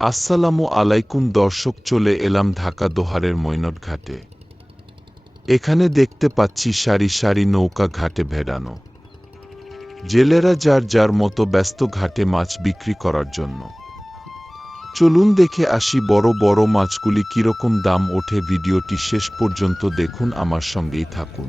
আসসালামু আলাইকুম দর্শক, চলে এলাম ঢাকা দোহারের মৈনট ঘাটে। এখানে দেখতে পাচ্ছি সারি সারি নৌকা ঘাটে ভেড়ানো। জেলেরা যার যার মতো ব্যস্ত ঘাটে মাছ বিক্রি করার জন্য। চলুন দেখে আসি বড় বড় মাছগুলি কীরকম দাম ওঠে, ভিডিওটি শেষ পর্যন্ত দেখুন, আমার সঙ্গেই থাকুন।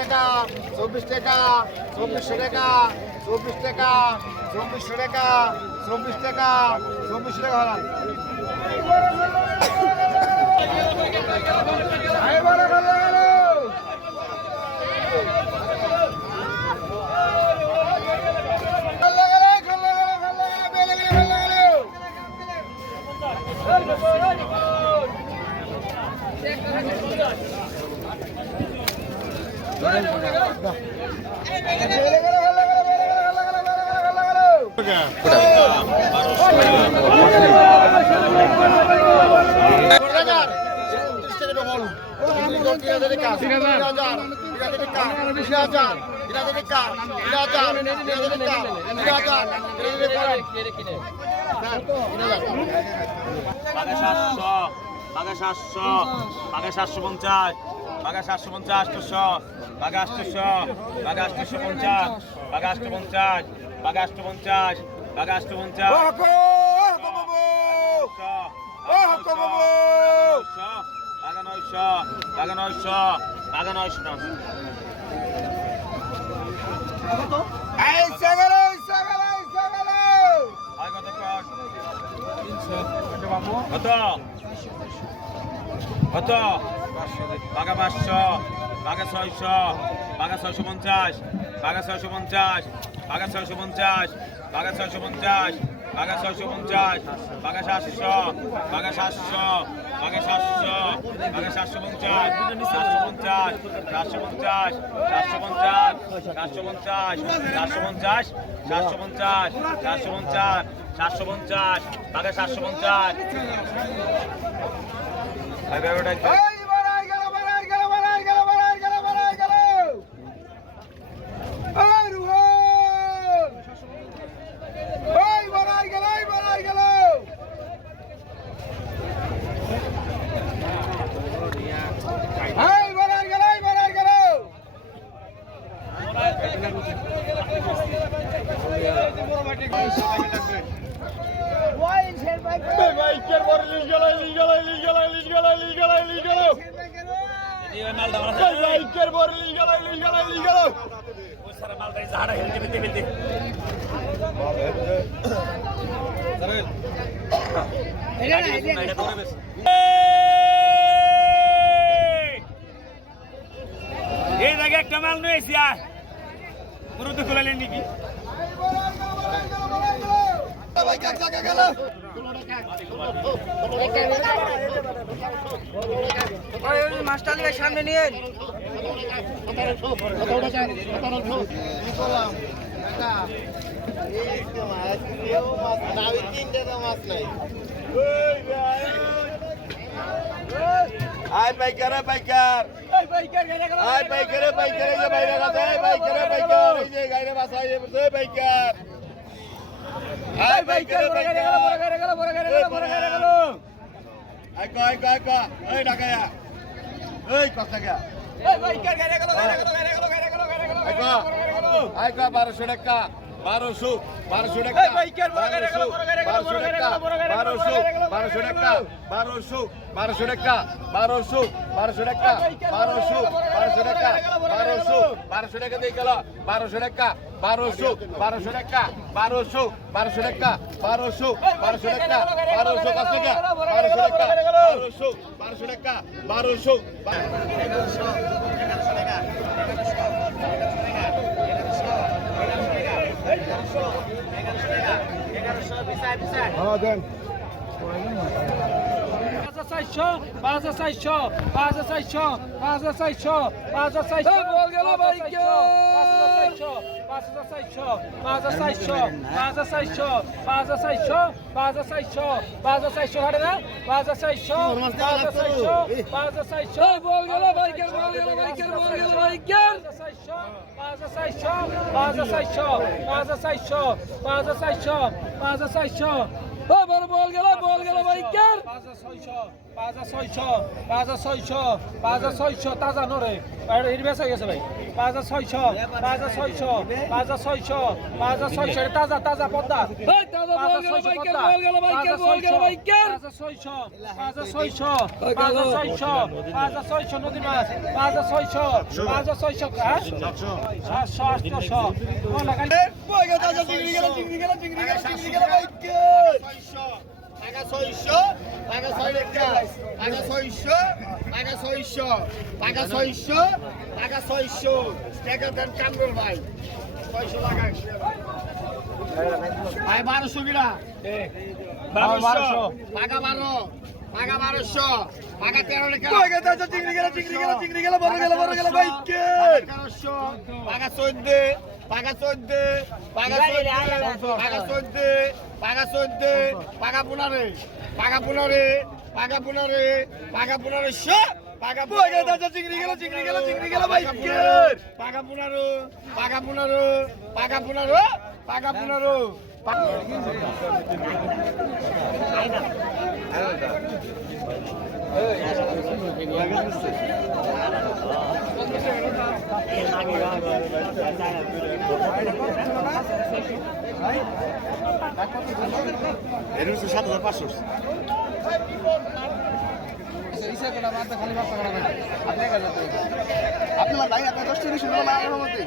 টাকা, চব্বিশ টাকা চব্বিশশো টাকা, চব্বিশ টাকা চব্বিশশো টাকা, চব্বিশ টাকা চব্বিশশো টাকা হারান বাঘা সাতশো বাঘা সাতশো বাঘা সাতশো পঞ্চাশ বাঘা সাতশো পঞ্চাশ আটশো বাঘা আটশো বাঘা আটশো পঞ্চাশ বাঘা আটশো পঞ্চাশ বাঘা আটশো পঞ্চাশ বাঘা আটশো পঞ্চাশ নয়শো পাগা নয়শো টাকা কত কত পাগা পাঁচশো পাগা ছয়শো পাগা ছয়শো পঞ্চাশ পাগা ছয়শো পঞ্চাশ পাগা ছয়শো পঞ্চাশ পাগা ছয়শো পঞ্চাশ পাগা ছয়শো পঞ্চাশ পাগা সাতশো পাগা সাতশো বাঘা সাতশো, আগে সাতশো পঞ্চাশ সাতশো পঞ্চাশ সাতশো পঞ্চাশ সাতশো পঞ্চাশ সাতশো পঞ্চাশ সাতশো পঞ্চাশ সাতশো পঞ্চাশ সাতশো পঞ্চাশ সাতশো পঞ্চাশ। আগে সাতশো পঞ্চাশ ভাই ভাই ওটা একটু- ওই সারা মালটাই ঝাড়া হেলতে ফেলতে ফেলতে এটা করে বেশ এই জায়গায় একটা মাল নিয়েছি আর পুরো তো খুলে নাকি? মাস্টার লিগে সামনে নিয়ে আয় পাইকার পাইকার আয় পাইকারে পাইকারে। বাইরে ভাই ভাই গেল বড় গেল বড় গেল বড় গেল বড় গেল আইকো আইকো আইকো এই ঢাকায়া এই কথা গা এই ভাই গেল গেল গেল গেল গেল গেল আইকো আইকো 1200 টাকা 1200 1200 টাকা এই ভাই টাকা 1200 1200 টাকা 1200 1200 টাকা 1200 1200 টাকা 1200 গেল 1200 টাকা বারোশো বারোশো টাকা বারোশো বারোশো টাকা বারোশো বারোশো টাকা বারোশো পাঁচ টাকা বারোশো টাকা বারোশো বারোশো টাকা বারোশো Baza Saişo, Baza Saişo, Baza Saişo, Baza Saişo, Baza Saişo. Bol gel Baza Saişo, Baza Saişo, Baza Saişo, Baza Saişo, Baza Saişo, Baza Saişo, Baza Saişo hadi lan. Baza Saişo, Baza Saişo, Baza Saişo. Bol gel Bayker, bol gel Bayker, bol gel Bayker. Baza Saişo, Baza Saişo, Baza Saişo, Baza Saişo, Baza Saişo. Babar bol gel, bol gel Bayker. Baza Saişo, Baza Saişo, Baza Saişo, Baza Saişo তাজা নরে আর এর বেসা গেছে ভাই বাজা 600 বাজা 600 বাজা 600 বাজা 600 এটা তাজা তাজা পদ্মা এই তাজা বল গেল বাইকের বল গেল বাইকের বল গেল বাইকের বাজা 600 বাজা 600 বাজা 600 বাজা 600 নদী মাছ 600 বাজা 600 হ্যাঁ 700 800 কোন লাগাই টাকা ছয়শো টাকা ছয় টাকা ছয়শো টাকা ছয়শো টাকা ছয়শো টাকা ছয়শো টাকা দেন কামরুল ভাই ছয়শো টাকা ভাই বারোশো কিনা বারোশো টাকা বারো টাকা বারোশো টাকা তেরো টাকা চিংড়ি গেল চিংড়ি গেল চিংড়ি গেল বড় গেল বড় গেল ভাই তেরোশো টাকা চোদ্দ টাকা চোদ্দ টাকা চোদ্দ টাকা চোদ্দ টাকা চোদ্দ টাকা পনেরো টাকা পনেরো টাকা পনেরো টাকা পনেরোশো টাকা চিংড়ি গেল চিংড়ি গেল চিংড়ি গেল ভাই টাকা পনেরো টাকা পনেরো টাকা পনেরো টাকা পনেরো আপনার ভাই আপনার দশ টাকা শুনলাম আমার মধ্যে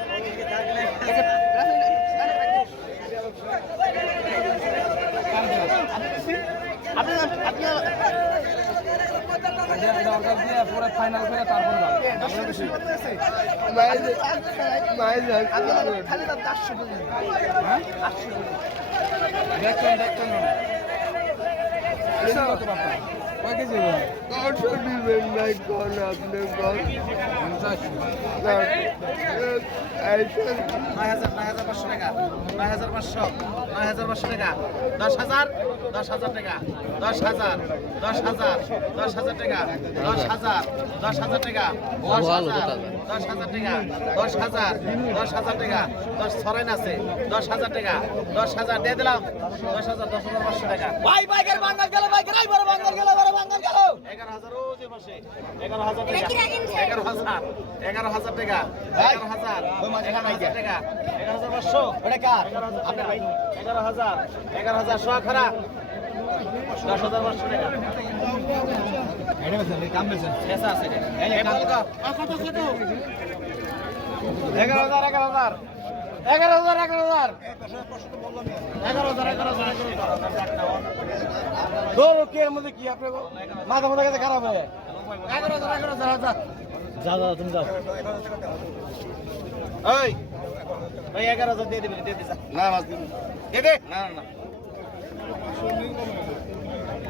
ফাইনাল করে তারপর দেখছেন দেখছেন কত দিবেন নাই কোন আপনি কোন নয় হাজার নয় হাজার পাঁচশো টাকা। নয় হাজার পাঁচশো, নয় হাজার পাঁচশো টাকা। দশ হাজার দশ হাজার টাকা। দশ হাজার দশ হাজার দশ হাজার টাকা দশ হাজার দশ হাজার টাকা দশ হাজার দশ হাজার টাকা দশ হাজার দশ হাজার টাকা দশ ছড়াইন আছে দশ হাজার টাকা দশ হাজার দিয়ে দিলাম দশ হাজার দশ হাজার পাঁচশো টাকা। ভাই বাইকের বাঙ্গাল গেল বাইকের আই বড় বাঙ্গাল গেল বড় বাঙ্গাল গেল। এগারো হাজার ও যে এগারো হাজার টাকা এগারো হাজার এগারো হাজার টাকা এগারো হাজার এগারো হাজার টাকা এগারো হাজার পাঁচশো। ওটা কার? আপনার ভাই এগারো হাজার এগারো হাজার খারাপ দশ হাজার পাঁচশো টাকা। এগারো হাজার এগারো হাজার এগারো হাজার এগারো হাজার এগারো হাজার এগারো হাজার দৌড় কি এর মধ্যে কি আপনি মাথা মাথা কাছে খারাপ হয়ে এগারো হাজার এগারো হাজার হাজার যা না না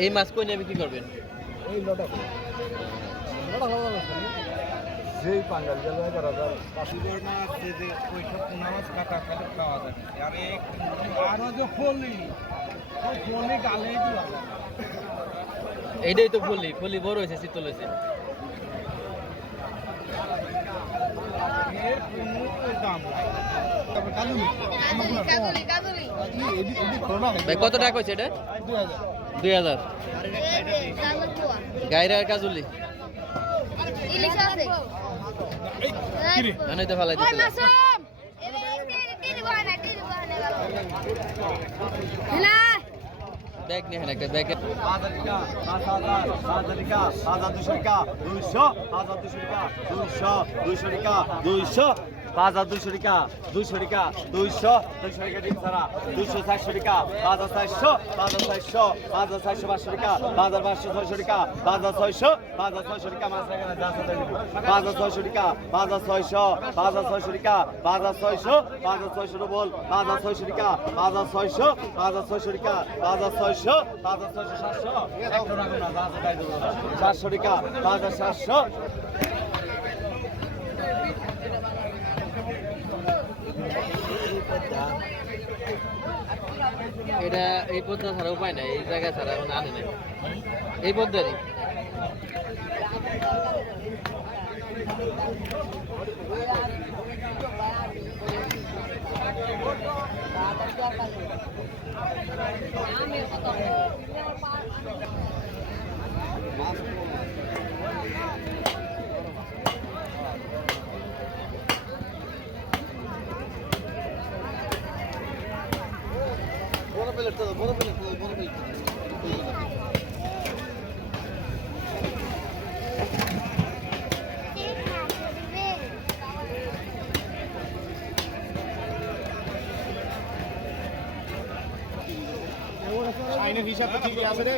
এই মাছ কই নিয়ে বিক্রি করবেন? সেই পাঙ্গাল গেল এগারো হাজার আরও যে ফলি ওই ফলি গালে দিবা এইটাই তো ফলি ফলি বড় হয়েছে, শীতল হয়েছে। কত টাকা হয়েছে দুই হাজার। গাইরা আর কাজুলি। ইলিশ আছে কিরে? তো ফালাই ওই ব্যাগ নিয়ে একটা ব্যাগ হাজার টাকা পাঁচ হাজার হাজার টাকা হাজার দুশো টাকা দুইশো হাজার দুশো টাকা দুইশো দুইশো দুইশো। পাঁচ হাজার দুশো টাকা, দুইশো টাকা, দুইশো দুইশো টাকা ডিম ছাড়া। দুইশো, চারশো টাকা হাজার চারশো হাজার চারশো হাজার চারশো, পাঁচশো টাকা হাজার পাঁচশো, ছয়শো টাকা হাজার ছয়শো হাজার ছয়শো টাকা, মাছ হাজার ছয়শো টাকা হাজার ছয়শো হাজার ছয়শো টাকা হাজার ছয়শো হাজার ছয়শো বল পাঁচ হাজার ছয়শো টাকা হাজার ছয়শো হাজার ছয়শো টাকা হাজার ছয়শো হাজার ছয়শো, সাতশো। সাতশো টাকা হাজার সাতশো। এটা এই পদ্মা ছাড়া উপায় নাই, এই জায়গা ছাড়া এখন আনে নাই। এই পদ্মারই। বড় আইনের হিসাব তো ঠিকই আছে রে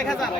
এক হাজার।